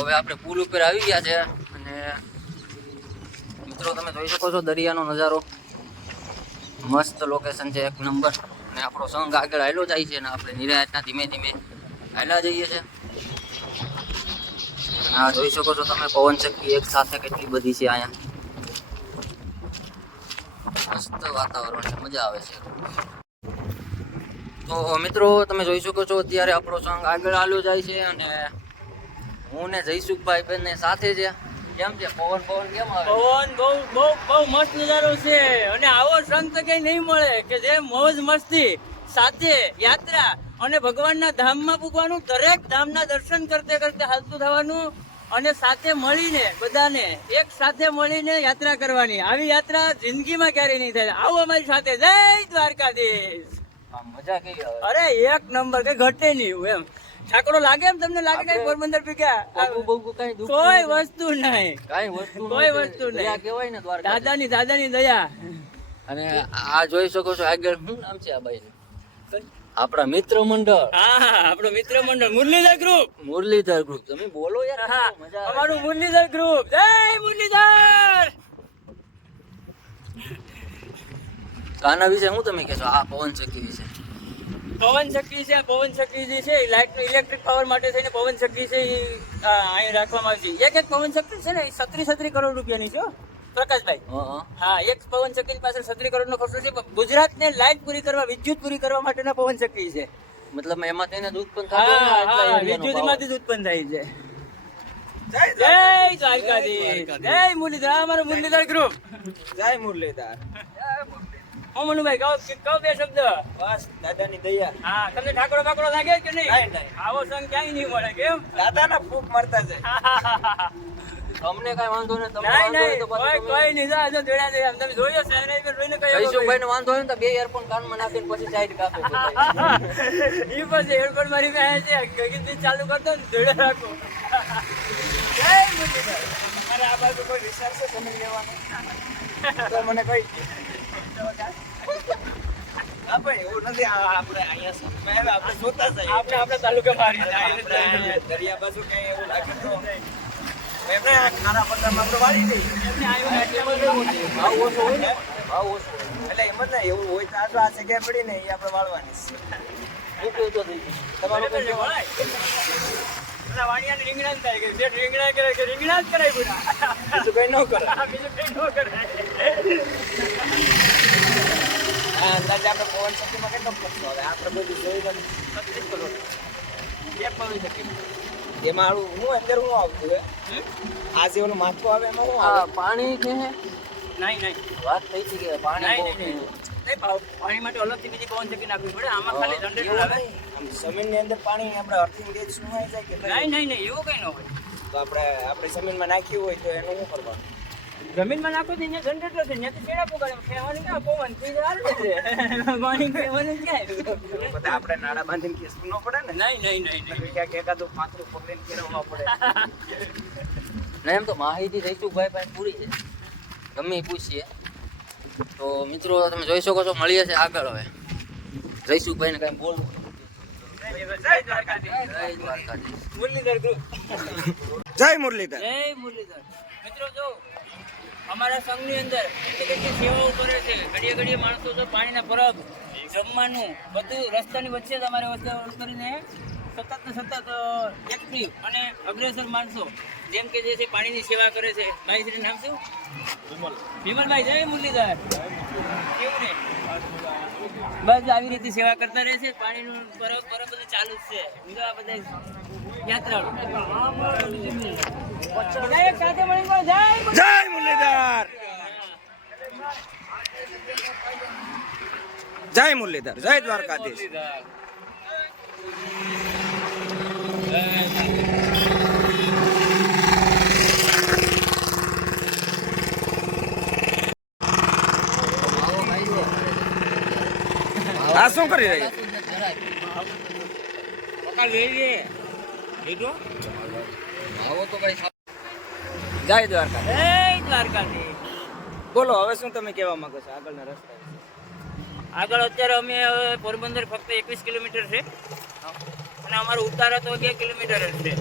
હવે આપણે પુલ ઉપર આવી ગયા છે અને મિત્રો તમે જોઈ શકો છો દરિયાનો નજારો મસ્ત લોકેશન છે એક નંબર અને આપણો સંઘ આગળ હાલ્યો જાય છે અને આપણે નિરાયતના ધીમે ધીમે હાલ્યા જઈએ છીએ. હા જોઈ શકો છો તમે પવન ચક્કી એક સાથે કેટલી બધી છે અહીંયા મસ્ત વાતાવરણ છે મજા આવે છે. તો મિત્રો તમે જોઈ શકો છો અત્યારે આપણો સંઘ આગળ હાલ્યો જાય છે અને હું ને જયસુખભાઈ બંને સાથે છે. કેમ છે પવન કેમ આવે? પવન બહુ મસ્ત નજારો છે અને આવો સંગ તો કઈ નહીં મળે કે જે મોજ મસ્તી સાથે યાત્રા અને ભગવાનના ધામમાં પૂગવાનું, દરેક ધામના દર્શન કરતે કરતે હાલતું થવાનું અને સાથે મળીને બધાને એક સાથે મળીને યાત્રા કરવાની. આવી યાત્રા જિંદગીમાં ક્યારેય નહીં થાય. આવો અમારી સાથે. જય દ્વારકાધીશ. મજા કઈ આવે? અરે એક નંબર, કઈ ઘટે નહીં એમ. ઠાકડો લાગે એમ તમને લાગે કઈ પોરબંદર પીક્યા? કોઈ વસ્તુ નહીં, કોઈ વસ્તુ નહીં. કહેવાય ને દ્વારકા દાદાની દયા. અને આ જોઈ શકો છો આગળ શું નામ છે આ ભાઈ? આપણા મિત્ર મંડળ. હા, આપણો મિત્ર મંડળ મુરલીધર ગ્રુપ. તમે બોલો યાર. હા, અમારું મુરલીધર ગ્રુપ. જય મુરલીધર. આના વિશે શું તમે કહેશો? આ પવન ચક્કી વિશે. પવન ચક્કી છે ઇલેક્ટ્રિક પાવર માટે થઈને પવન ચક્કી છે અહીં રાખવામાં આવી છે. એક પવન ચક્કી છે ને 37 કરોડ રૂપિયાની છે પ્રકાશભાઈ. હા, એક પવન ચક્કી પાછળ 37 કરોડ નો ખર્ચો છે. ગુજરાતને લાઇટ પૂરી કરવા, વિદ્યુત પૂરી કરવા માટેના પવન ચક્કી છે. મતલબ એમાં તેને દૂધ પણ થાય. વિદ્યુત માંથી દૂધ પણ થાય છે. જય દ્વારકાધીશ. જય મુરલીધર. અમારો મુરલીધર ગ્રુપ. જય મુરલીધર. મનુભાઈ કહો બે શબ્દ. બસ દાદાની દયા. હા, તમને ઠાકડો લાગે કે નહીં? આવો સંગ ક્યાંય નહીં મળે. કેમ? દાદાના ફૂક મારતા જાય. તમને કઈ વાંધો નહીં. કોઈ નહીં. તમે જોયો શહેર જોઈને જયસુખભાઈ ને વાંધો હોય ને તો બે એરફોન કાનમાં નાખીને પછી સાઈડ કાપો. ઈ પછી એરફોન મારી પાસે છે, ગગનથી ચાલુ કરતો ને જોડે રાખો. જય મુરલીધર. અરે આ બાજુ કોઈ વિચાર છે તમે લેવાનો તો મને કઈ એવું નથી. આપણે અહીંયા આપણે જોતા જઈએ. આપણે તાલુકા મારી દરિયા બાજુ કઈ એવું લાગે તો એમને ખારા પટ્ટામાં આપણે વાળી દઈએ. ભાવ ઓછો હોય ને, ભાવ ઓછો હોય એટલે એમ જ ને એવું હોય તો આ જગ્યાએ પડી ને એ આપણે વાળવાની છે. તમારું વાણિયાને રીંગણા જ થાય કે રીંગણા કરે કે રીંગણા જ કરાય પૂરા. બીજું કઈ ન કરે. બીજું કઈ ન કરે. અંદાજે આપણે પવન શક્તિમાં કેટલો ખર્ચો આવે? આપણે બધું જોઈ 36 કરોડ. એક પવન શક્તિ. એમાં હું અંદર હું આવતું હોય આ જે ઓલું માથું આવે એમાં હું આ પાણી કે નહીં વાત થઈ હતી કે પાણી નહીં. પાણી માટે અલગથી બીજી પવન ચક્કી નાખવી પડે. આમાં ખાલી જનરેટર આવે. જમીનની અંદર પાણી આપણે અર્થિંગ ગેજ સુવાઈ જાય કે નહીં એવું કઈ ન હોય. તો આપણે જમીનમાં નાખ્યું હોય તો એનું શું કરવાનું? જમીનમાં નાખો તો અહીંયા જનરેટર છે, ત્યાંથી છેડા પોગાડે. ખેવાનું ક્યાં પવન થી હાલ છે. પાણી ખેવાનું ક્યાં? બધા આપણે નાડા બાંધીને ખેસવું ન પડે ને. નહીં ક્યાંક એકાદું પાતળું પકડીને ફેરવવા પડે. ના એમ તો માહિતી જયસુખભાઈ પાસે પૂરી છે, ગમે એ પૂછીએ. તો મિત્રો તમે જોઈ શકો છો મળીએ છે આગળ. હવે જયસુખભાઈ ને કઈ બોલવું? જય દ્વારકાધીશ. મુરલીધર ગ્રુપ. જય મુરલીધર. જય મુરલીધર. મિત્રો જો અમારા સંઘની અંદર કેટલી સેવાઓ કરે છે. ઘડીએ માણસો જો પાણીના પરબ, જમવાનું બધું રસ્તાની વચ્ચે જ અમારે વ્યવસ્થા કરીને સતત એક્ટિવ અને અગ્રેસર માણસો જેમ કે જે છે પાણીની સેવા કરે છે. ભાઈ શ્રી નામ શું? વિમલભાઈ. જય મુરલીધર. કેવું ને બસ આવી રીતે સેવા કરતા રહે છે. પાણીનું પરબ બધું ચાલુ જ છે. આ બધા યાત્રાળુ બધા એક સાથે મળીને જય મુરલીધર. જય મુરલીધર. જય દ્વારકાધીશ. આ શું કરી રહ્યા? જય દ્વારકાધીશ. બોલો હવે શું તમે કહેવા માંગો છો આગળના રસ્તા? આગળ અત્યારે અમે પોરબંદર ફક્ત 21 કિલોમીટર છે. અને અમારો ઉતારા તો 1 કિલોમીટર જ છે.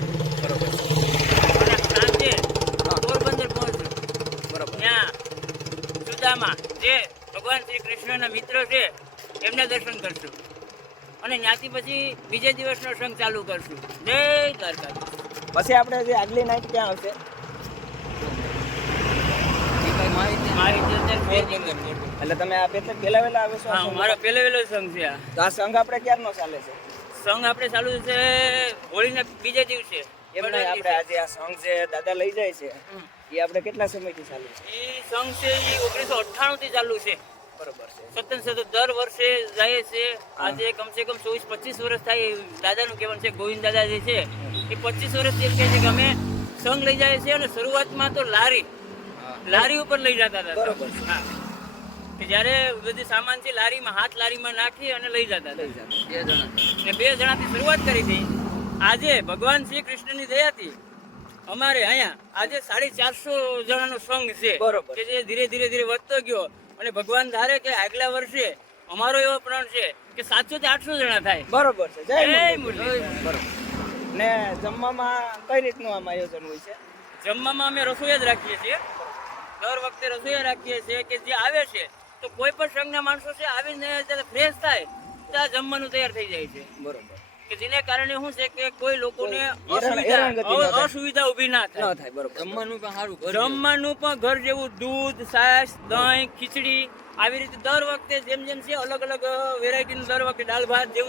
બરોબર. અને સાંજે પોરબંદર પહોંચ્યું. બરોબર. ત્યાં સુદામા જે ભગવાન શ્રી કૃષ્ણના મિત્ર છે એમને દર્શન કરશું અને ત્યાંથી પછી બીજે દિવસનો સંઘ ચાલુ કરશું. જય દ્વારકા. પછી આપણે જે આગલી નાઈટ ક્યાં આવશે? એટલે તમે આ પહેલા વહેલા આવે છો? હા, મારો પહેલો વહેલો સંઘ છે આ. તો આ સંઘ આપણે ક્યારનો ચાલે છે? સંઘ આપણે ચાલુ છે હોળીના બીજે દિવસે. એમ નહીં, આપણે આજે આ સંઘ જે દાદા લઈ જાય છે એ આપણે કેટલા સમયથી ચાલુ છે? એ સંઘ છે એ 1998 થી ચાલુ છે. બરોબર છે. સતત દર વર્ષે જાય છે. આજે કમસે કમ 24-25 વર્ષ થાય. દાદાનું કહેવાનું છે, ગોવિંદ દાદા જે છે એ 25 વર્ષથી એમ કહે છે કે અમે સંઘ લઈ જાય છે. અને શરૂઆતમાં તો લારી ઉપર લઈ જતા હતા. બરોબર છે. હા, કે જ્યારે બધી સામાન છે લારીમાં નાખી અને લઈ જતા હતા. 2 જણાથી શરૂઆત કરી હતી. આજે ભગવાન શ્રી કૃષ્ણની દયાથી અમારે અહીંયા આજે 450 જણાનો સંઘ છે. બરોબર. કે જે ધીરે ધીરે વધતો ગયો. અને ભગવાન ધારે કે આગલા વર્ષે અમારો એવો પ્રણ છે કે 700 થી 800 જણા થાય. બરોબર છે. જય જય મુરલી. મુરલી. બરોબર. ને જમવામાં કઈ રીતનું આમ આયોજન હોય છે? જમવામાં અમે રસોઈ જ રાખીએ છીએ. દર વખતે રસોઈ રાખીએ છીએ કે જે આવે છે તો કોઈ પણ સંઘના માણસો છે આવીને જ્યારે ફ્રેશ થાય ત્યાં જમવાનું તૈયાર થઈ જાય છે. બરોબર. કે જેને કારણે શું છે કે કોઈ લોકોને હેરાનગતિ ન થાય. અસુવિધા ઊભી ના થાય. થાય. બરોબર. જમવાનું પણ સારું જમવાનું પણ ઘર જેવું દૂધ, છાશ, દહીં, ખીચડી આવી રીતે દર વખતે જેમ છે અલગ વેરાયટીનું દર વખતે દાળ ભાત જેમ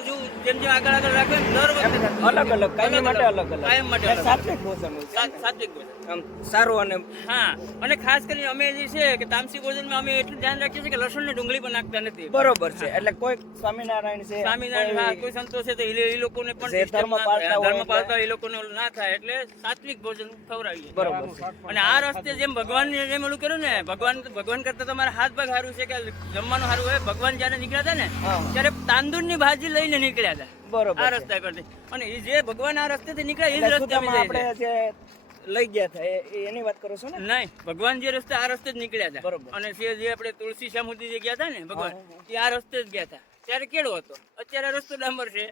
આગળ રાખે દર વખતે અલગ કાયમ માટે અલગ કાયમ માટે અલગ. સાત્વિક ભોજન હોય છે. સાત્વિક ભોજન. આમ સારું. અને હા, અને ખાસ કરીને અમે જે છે કે તામસી ભોજનમાં અમે એટલું ધ્યાન રાખીએ છીએ કે લસણ ને ડુંગળી પણ નાખતા નથી. બરોબર છે. એટલે કોઈ સ્વામિનારાયણ છે, સ્વામિનારાયણ, હા, કોઈ સંતો છે તો એ લોકોને પણ જે ધર્મ પાળતા હોય ધર્મ પાળતા હોય એ લોકોને ઓલું ના થાય એટલે સાત્વિક ભોજન ખવડાવીએ. બરોબર છે. અને આ રસ્તે જેમ ભગવાનને જેમ ઓલું કર્યું ને, ભગવાન કરતા તમારા હાથ પગ સારું છે કે જમવાનું સારું હોય. ભગવાન જયારે નીકળ્યા હતા ને હા. ત્યારે તાંદુરની ભાજી લઈને નીકળ્યા હતા બરોબર આ છે. રસ્તા પરથી. અને એ જે ભગવાન આ રસ્તેથી નીકળ્યા એ જ એટલે રસ્તે અમે સુદામા જઈએ છીએ. આપણે જે લઈ ગયા હતા એની વાત કરો છો ને? નહીં, ભગવાન જે રસ્તે આ રસ્તે જ નીકળ્યા હતા. બરોબર. અને જે આપણે તુલસી શામુદી જે ગયા હતા ને ભગવાન, એ આ રસ્તે જ ગયા હતા. ત્યારે કેળો હતો, અત્યારે રસ્તો ડામર છે.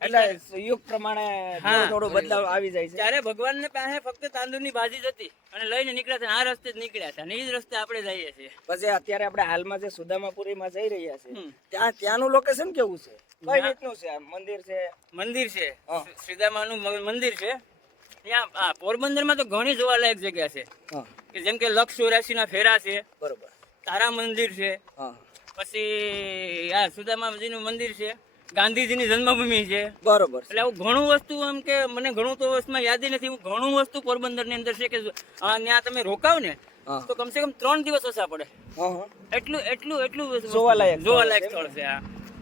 એટલે યુગ પ્રમાણે હા. થોડો બદલાવ આવી જાય છે. ત્યારે ભગવાનને પાસે ફક્ત તાંદુરની ભાજી જ હતી અને લઈને નીકળ્યા હતા. આ રસ્તે જ નીકળ્યા હતા અને એ જ રસ્તે આપણે જઈએ છીએ. પછી અત્યારે આપણે હાલમાં જે સુદામાપુરીમાં જઈ રહ્યા છે હમ. ત્યાંનું લોકેશન કેવું છે? કઈ રીતનું છે? આ મંદિર છે? મંદિર છે, હા. શ્રીદામાનું મંદિર છે. ત્યાં પોરબંદરમાં તો ઘણી જોવાલાયક જગ્યા છે. હા. કે જેમ કે લક્ષ 84 ફેરા છે, બરોબર. તારા મંદિર છે, હા. પછી આ સુદામાજીનું મંદિર છે, ગાંધીજીની જન્મભૂમિ છે. બરોબર છે. એટલે આવું ઘણું વસ્તુ એમ કે મને ઘણું તો વસ્તુમાં યાદ નથી. ઘણું વસ્તુ પોરબંદરની અંદર છે કે ત્યાં તમે રોકાવ ને હા. તો કમસે કમ 3 દિવસ ઓછા પડે. હા, હા. એટલું વસ્તુ- જોવાલાયક જોવાલાયક સ્થળ સ્થળ છે આ.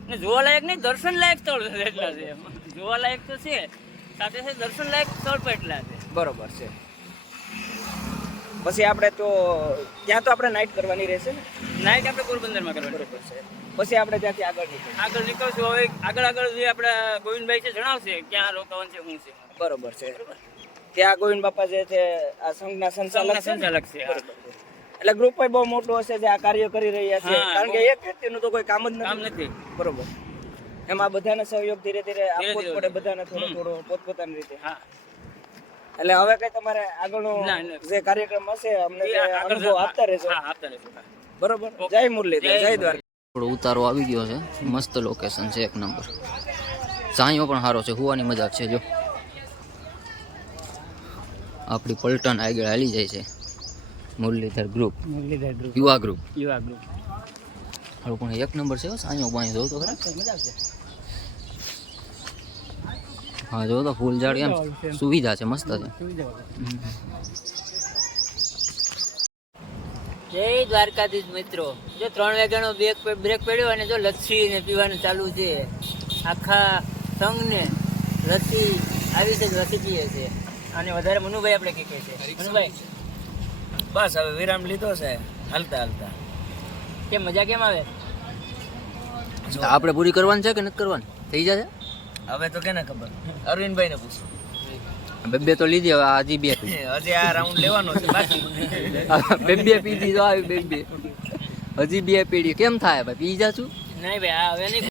ને જોવાલાયક નહીં, દર્શન લાયક સ્થળ છે એટલા છે. જોવાલાયક તો છે, સાથે સાથે દર્શન લાયક સ્થળ પણ એટલા છે. બરોબર છે. પછી આપણે તો ત્યાં તો આપણે નાઈટ કરવાની રહેશે ને? નાઈટ આપણે પોરબંદરમાં કરવાની. બરોબર છે. પછી આપણે ત્યાંથી આગળ નીકળીએ. આગળ નીકળશું. હવે આગળ જે આપણા ગોવિંદભાઈ છે જણાવશે ક્યાં રોકાવાનું છે, શું છે. બરોબર છે. ત્યાં ગોવિંદ બાપા જે છે આ સંઘના સંચાલક છે ને? સંચાલક છે. હા. બરોબર છે. એટલે ગ્રુપ પણ બહુ મોટું હશે જે આ કાર્ય કરી રહ્યા છે. હા, કારણ કે એક વ્યક્તિનું તો કોઈ કામ જ કામ નથી. નથી. બરોબર. એમાં બધાને સહયોગ ધીરે ધીરે આપવો જ ધીરે પડે બધાને થોડો પોતપોતાની રીતે. હા. એટલે હવે કઈ તમારે આગળનો ના, ના. જે કાર્યક્રમ હશે અમને જે આગળ અનુભવ આપતા રહેશો. હા, આપતા રહેશું. હા. બરોબર. જય મુરલીધર, જય દ્વારકા. થોડો ઉતારો આવી ગયો છે. મસ્ત લોકેશન છે, એક નંબર. સાંયો પણ સારો છે, હુવાની મજા છે. જો આપણી પલટન આગળ હાલી જાય છે. મુરલીધર ગ્રુપ, યુવા ગ્રુપ. હારું પણ એક નંબર છે. સાંયો પાણી જોવો તો ખરા. હા, જો તો ફૂલ ઝાડ એમ સુવિધા છે, મસ્ત છે. જય દ્વારકાધીશ મિત્રો. જો 3 વાગ્યાનો બ્રેક પડ્યો અને જો લસ્સી ને પીવાનું ચાલુ છે. આખા સંઘને લસ્સી આવી છે, લસ્સી પીએ છે. અને વધારે મનુભાઈ આપણે કે છે. મનુભાઈ બસ હવે વિરામ લીધો છે, હાલતા હાલતા. કેમ મજા કેમ આવે? આપણે પૂરી કરવાની છે કે નથી કરવાની? થઈ જશે. હવે તો કેને ખબર? અરવિંદભાઈ ને પૂછો. બે તો લીધી, હવે હજી બે હજી આ રાઉન્ડ લેવાનો છે બાકી. બે પીધી તો આવી બે હજી બે પીડી કેમ થાય ભાઈ? પી જા છું. નહીં ભાઈ, આ હવે નહીં.